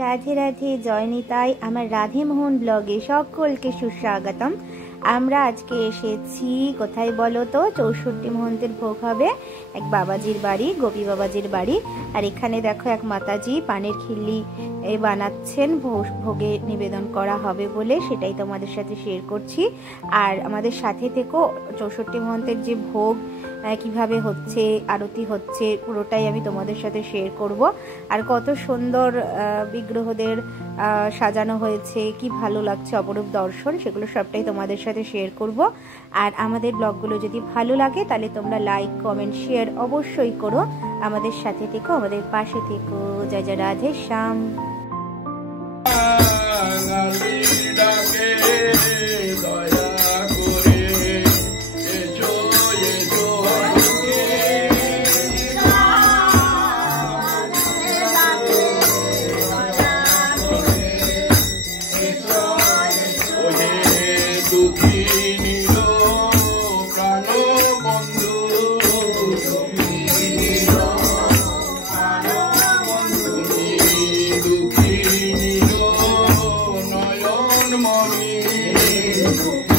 রাধে রাধে, জয় নিতাই। আমার রাধে মোহন ব্লগে সকলকে সুস্বাগতম। আমরা আজকে এসেছি কোথায় বলো তো? 64 মহন্তের ভোগ হবে এক বাবাজির বাড়ি, গোপী বাবাজির বাড়ি। আর এখানে দেখো এক মাতাজি পানের খিল্লি বানাচ্ছেন, ভোগে নিবেদন করা হবে বলে, সেটাই তোমাদের সাথে শেয়ার করছি। আর আমাদের সাথে থেকো, 64 মহন্তের যে ভোগ কিভাবে হচ্ছে, আরতি হচ্ছে, পুরোটাই আমি তোমাদের সাথে শেয়ার করব। আর কত সুন্দর বিগ্রহদের সাজানো হয়েছে, কি ভালো লাগছে, অপরূপ দর্শন, সেগুলো সবটাই তোমাদের সাথে শেয়ার করব। আর আমাদের ব্লগগুলো যদি ভালো লাগে তাহলে তোমরা লাইক, কমেন্ট, শেয়ার অবশ্যই করো। আমাদের সাথে থেকো, আমাদের পাশে থেকো। জয় জয় রাধে শ্যাম। Mommy.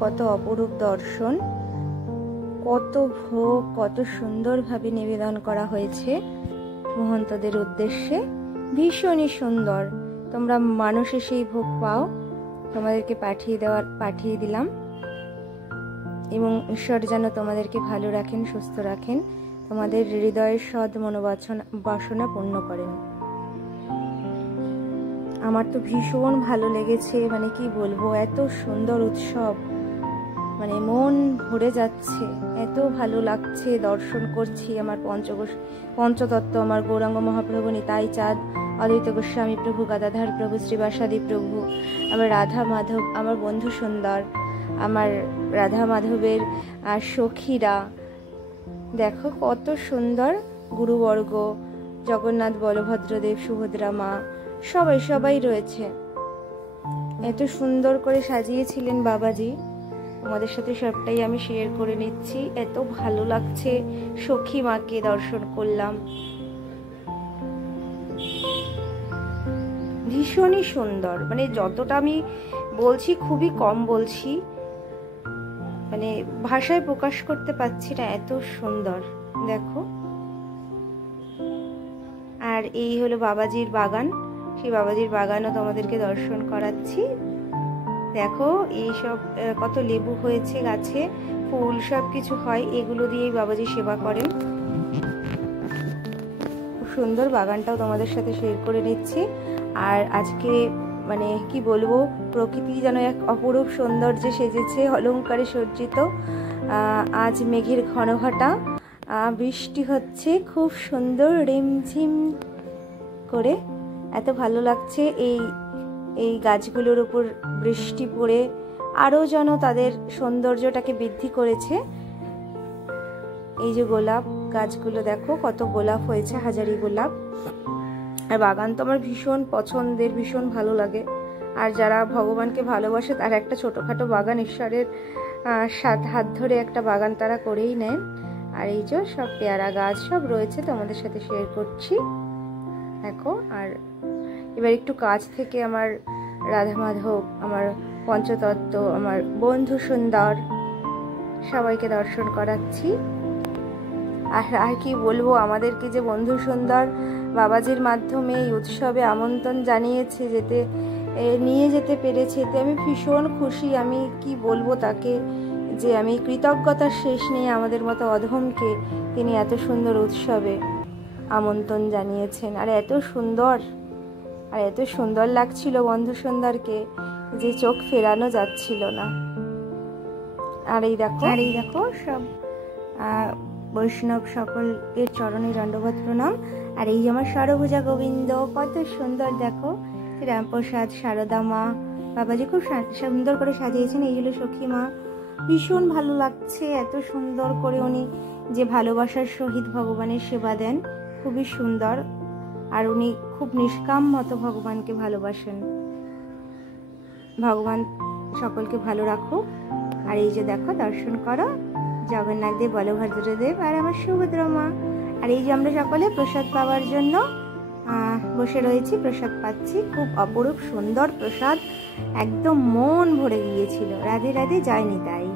কত অপরূপ দর্শন, কত ভোগ কত সুন্দরভাবে নিবেদন করা হয়েছে মহন্তদের উদ্দেশ্যে। ভীষণই সুন্দর। তোমরা মানুষে সেই ভোগ পাও, তোমাদেরকে পাঠিয়ে দিলাম। এবং ঈশ্বর যেন তোমাদেরকে ভালো রাখেন, সুস্থ রাখেন, তোমাদের হৃদয়ের সৎ মনোবাসনা পূর্ণ করেন। আমার তো ভীষণ ভালো লেগেছে, মানে কি বলবো, এত সুন্দর উৎসব, মানে মন ভরে যাচ্ছে, এত ভালো লাগছে। দর্শন করছি আমার পঞ্চতত্ত্ব, আমার গৌরাঙ্গ মহাপ্রভু নিতাই চাঁদ, অদ্বৈত গোস্বামী প্রভু, গদাধর প্রভু, শ্রীবাসাদি প্রভু, আমার রাধা মাধব, আমার বন্ধু সুন্দর, আমার রাধা মাধবের সখীরা, দেখো কত সুন্দর গুরুবর্গ, জগন্নাথ, বলভদ্রদেব, সুভদ্রা মা, সবাই রয়েছে। এত সুন্দর করে সাজিয়েছিলেন বাবাজি। আমাদের সাথে সবটাই আমি শেয়ার করে নিচ্ছি। এত ভালো লাগছে, সখী মাকে দর্শন করলাম, ভীষণই সুন্দর। মানে যতটা আমি বলছি খুবই কম বলছি, মানে ভাষায় প্রকাশ করতে পারছি না, এত সুন্দর। দেখো, আর এই হলো বাবাজির বাগান, সেই বাবাজির বাগানও তোমাদেরকে দর্শন করাচ্ছি। দেখো এইসব কত লেবু হয়েছে গাছে, ফুল সব কিছু হয়, এগুলো দিয়েই বাবাজি সেবা করেন। খুব সুন্দর বাগানটাও তোমাদের সাথে শেয়ার করে নিচ্ছি। আর আজকে মানে কি বলবো, প্রকৃতি যেন এক অপরূপ সৌন্দর্যে সেজেছে, অলংকারে সজ্জিত। আজ মেঘের ঘনঘটা, বৃষ্টি হচ্ছে খুব সুন্দর রিমঝিম করে, এত ভালো লাগছে। এই গাছগুলোর উপর বৃষ্টি পড়ে আরও যেন তাদের সৌন্দর্যটাকে বৃদ্ধি করেছে। এই যে গোলাপ গাছগুলো, দেখো কত গোলাপ হয়েছে, হাজারি গোলাপ। আর বাগান তো আমার ভীষণ পছন্দের, ভীষণ ভালো লাগে। আর যারা ভগবানকে ভালোবাসে তারা একটা ছোটোখাটো বাগান, ঈশ্বরের হাত ধরে একটা বাগান তারা করেই নেন। আর এই যে সব পেয়ারা গাছ সব রয়েছে, তোমাদের সাথে শেয়ার করছি। দেখো, আর এবার একটু কাছ থেকে আমার রাধা মাধব, আমার পঞ্চতত্ত্ব, আমার বন্ধু সুন্দর, সবাইকে দর্শন করাচ্ছি। আর কি বলবো, আমাদেরকে যে বন্ধু সুন্দর বাবাজির মাধ্যমে এই উৎসবে আমন্ত্রণ জানিয়েছে, নিয়ে যেতে পেরেছে, এতে আমি ভীষণ খুশি। আমি কি বলবো তাকে, যে আমি কৃতজ্ঞতার শেষ নেই। আমাদের মতো অধমকে তিনি এত সুন্দর উৎসবে আমন্ত্রণ জানিয়েছেন। আর এত সুন্দর লাগছিল বন্ধু সুন্দরকে, যে চোখ ফেরানো যাচ্ছিল না। আর এই দেখো সব বৈষ্ণব সকলের চরণে দণ্ডবত প্রণাম। আর এই আমার সরভুজা গোবিন্দ, কত সুন্দর। দেখো রামপ্রসাদ, শারদা মা, বাবাজি খুব সুন্দর করে সাজিয়েছেন। এই হলো সখী মা, ভীষণ ভালো লাগছে। এত সুন্দর করে উনি যে ভালোবাসার সহিত ভগবানের সেবা দেন, খুবই সুন্দর। আর উনি খুব নিষ্কাম মতো ভগবানকে ভালোবাসেন। ভগবান সকলকে ভালো রাখুক। আর এই যে দেখো, দর্শন করো জগন্নাথ দেব, বলভদ্রদেব আর আমার সুভদ্রা মা। আর এই যে আমরা সকলে প্রসাদ পাওয়ার জন্য বসে রয়েছি, প্রসাদ পাচ্ছি। খুব অপরূপ সুন্দর প্রসাদ, একদম মন ভরে গিয়েছিল। রাধে রাধে, জয় নিতাই।